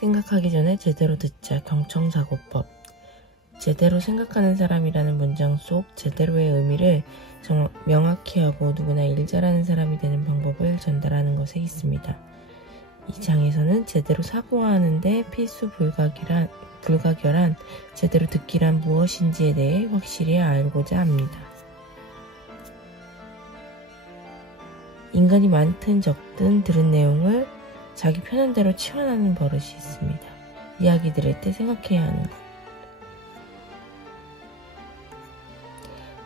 생각하기 전에 제대로 듣자. 경청사고법. 제대로 생각하는 사람이라는 문장 속 제대로의 의미를 명확히 하고 누구나 일 잘하는 사람이 되는 방법을 전달하는 것에 있습니다. 이 장에서는 제대로 사고하는데 필수 불가결한 제대로 듣기란 무엇인지에 대해 확실히 알고자 합니다. 인간이 많든 적든 들은 내용을 자기 편한 대로 치환하는 버릇이 있습니다. 이야기 들을 때 생각해야 하는 것.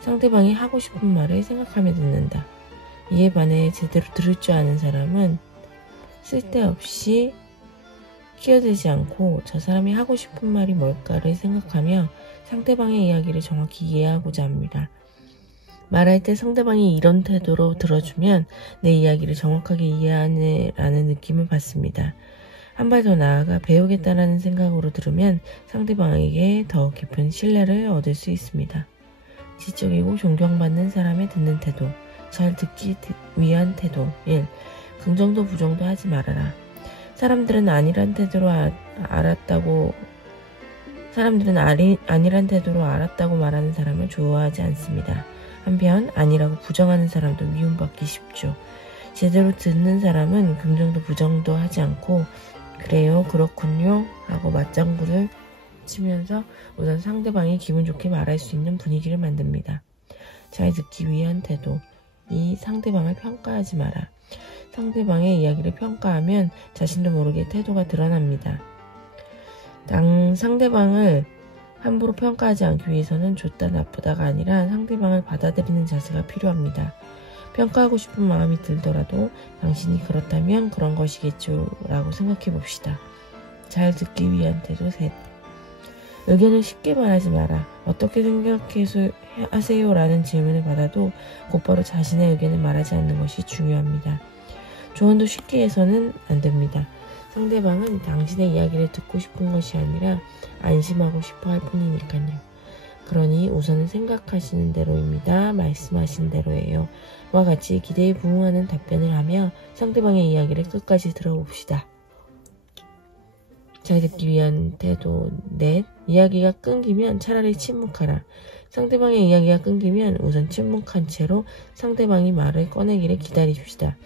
상대방이 하고 싶은 말을 생각하며 듣는다. 이에 반해 제대로 들을 줄 아는 사람은 쓸데없이 끼어들지 않고 저 사람이 하고 싶은 말이 뭘까를 생각하며 상대방의 이야기를 정확히 이해하고자 합니다. 말할 때 상대방이 이런 태도로 들어주면 내 이야기를 정확하게 이해하네라는 느낌을 받습니다. 한 발 더 나아가 배우겠다라는 생각으로 들으면 상대방에게 더 깊은 신뢰를 얻을 수 있습니다. 지적이고 존경받는 사람의 듣는 태도. 잘 듣기 위한 태도. 1. 긍정도 부정도 하지 말아라. 사람들은 아니란 태도로 알았다고 말하는 사람을 좋아하지 않습니다. 한편 아니라고 부정하는 사람도 미움받기 쉽죠. 제대로 듣는 사람은 긍정도 부정도 하지 않고 그래요, 그렇군요 하고 맞장구를 치면서 우선 상대방이 기분 좋게 말할 수 있는 분위기를 만듭니다. 잘 듣기 위한 태도. 2. 상대방을 평가하지 마라. 상대방의 이야기를 평가하면 자신도 모르게 태도가 드러납니다. 상대방을 함부로 평가하지 않기 위해서는 좋다 나쁘다가 아니라 상대방을 받아들이는 자세가 필요합니다. 평가하고 싶은 마음이 들더라도 당신이 그렇다면 그런 것이겠죠 라고 생각해 봅시다. 잘 듣기 위한 태도. 3. 의견을 쉽게 말하지 마라. 어떻게 생각하세요? 라는 질문을 받아도 곧바로 자신의 의견을 말하지 않는 것이 중요합니다. 조언도 쉽게 해서는 안 됩니다. 상대방은 당신의 이야기를 듣고 싶은 것이 아니라 안심하고 싶어 할 뿐이니까요. 그러니 우선은 생각하시는 대로입니다. 말씀하신 대로예요. 와 같이 기대에 부응하는 답변을 하며 상대방의 이야기를 끝까지 들어봅시다. 잘 듣기 위한 태도. 4. 이야기가 끊기면 차라리 침묵하라. 상대방의 이야기가 끊기면 우선 침묵한 채로 상대방이 말을 꺼내기를 기다립시다.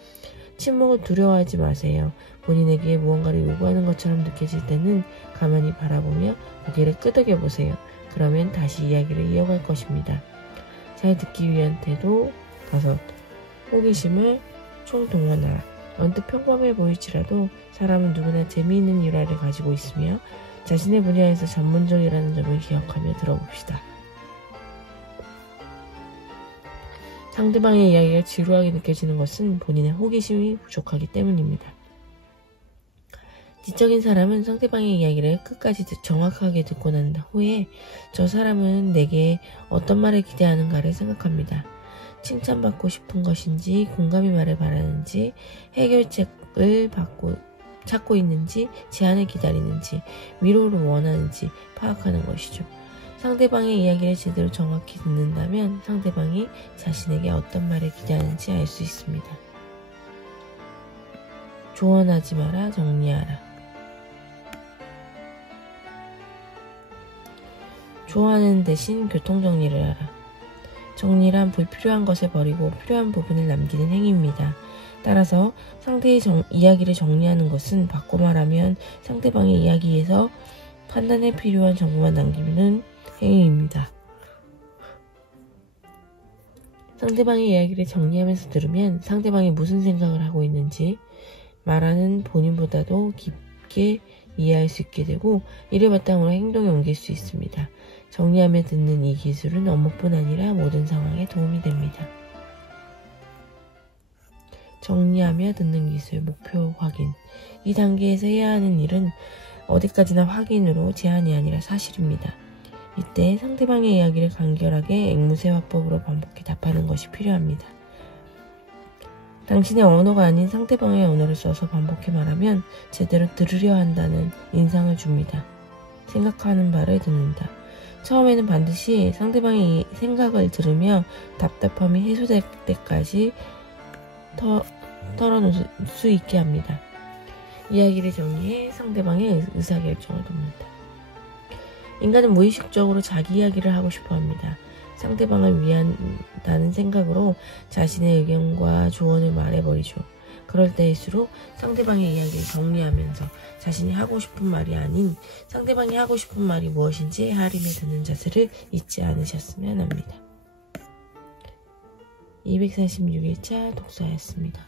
침묵을 두려워하지 마세요. 본인에게 무언가를 요구하는 것처럼 느껴질 때는 가만히 바라보며 고개를 끄덕여 보세요. 그러면 다시 이야기를 이어갈 것입니다. 잘 듣기 위한 태도. 5. 호기심을 총동원하라. 언뜻 평범해 보일지라도 사람은 누구나 재미있는 일화를 가지고 있으며 자신의 분야에서 전문적이라는 점을 기억하며 들어봅시다. 상대방의 이야기가 지루하게 느껴지는 것은 본인의 호기심이 부족하기 때문입니다. 지적인 사람은 상대방의 이야기를 끝까지 정확하게 듣고 난 후에 저 사람은 내게 어떤 말을 기대하는가를 생각합니다. 칭찬받고 싶은 것인지, 공감의 말을 바라는지, 해결책을 찾고 있는지, 제안을 기다리는지, 위로를 원하는지 파악하는 것이죠. 상대방의 이야기를 제대로 정확히 듣는다면 상대방이 자신에게 어떤 말을 기대하는지 알 수 있습니다. 조언하지 마라, 정리하라. 조언하는 대신 교통정리를 하라. 정리란 불필요한 것을 버리고 필요한 부분을 남기는 행위입니다. 따라서 상대의 이야기를 정리하는 것은 바꿔 말하면 상대방의 이야기에서 판단에 필요한 정보만 남기는 행위입니다. 상대방의 이야기를 정리하면서 들으면 상대방이 무슨 생각을 하고 있는지 말하는 본인보다도 깊게 이해할 수 있게 되고 이를 바탕으로 행동에 옮길 수 있습니다. 정리하며 듣는 이 기술은 업무뿐 아니라 모든 상황에 도움이 됩니다. 정리하며 듣는 기술, 목표 확인. 이 단계에서 해야 하는 일은 어디까지나 확인으로 제한이 아니라 사실입니다. 이때 상대방의 이야기를 간결하게 앵무새 화법으로 반복해 답하는 것이 필요합니다. 당신의 언어가 아닌 상대방의 언어를 써서 반복해 말하면 제대로 들으려 한다는 인상을 줍니다. 생각하는 바를 듣는다. 처음에는 반드시 상대방의 생각을 들으며 답답함이 해소될 때까지 털어놓을 수 있게 합니다. 이야기를 정리해 상대방의 의사결정을 돕는다. 인간은 무의식적으로 자기 이야기를 하고 싶어 합니다. 상대방을 위한다는 생각으로 자신의 의견과 조언을 말해버리죠. 그럴 때일수록 상대방의 이야기를 정리하면서 자신이 하고 싶은 말이 아닌 상대방이 하고 싶은 말이 무엇인지 헤아림에 드는 자세를 잊지 않으셨으면 합니다. 246일차 독서였습니다.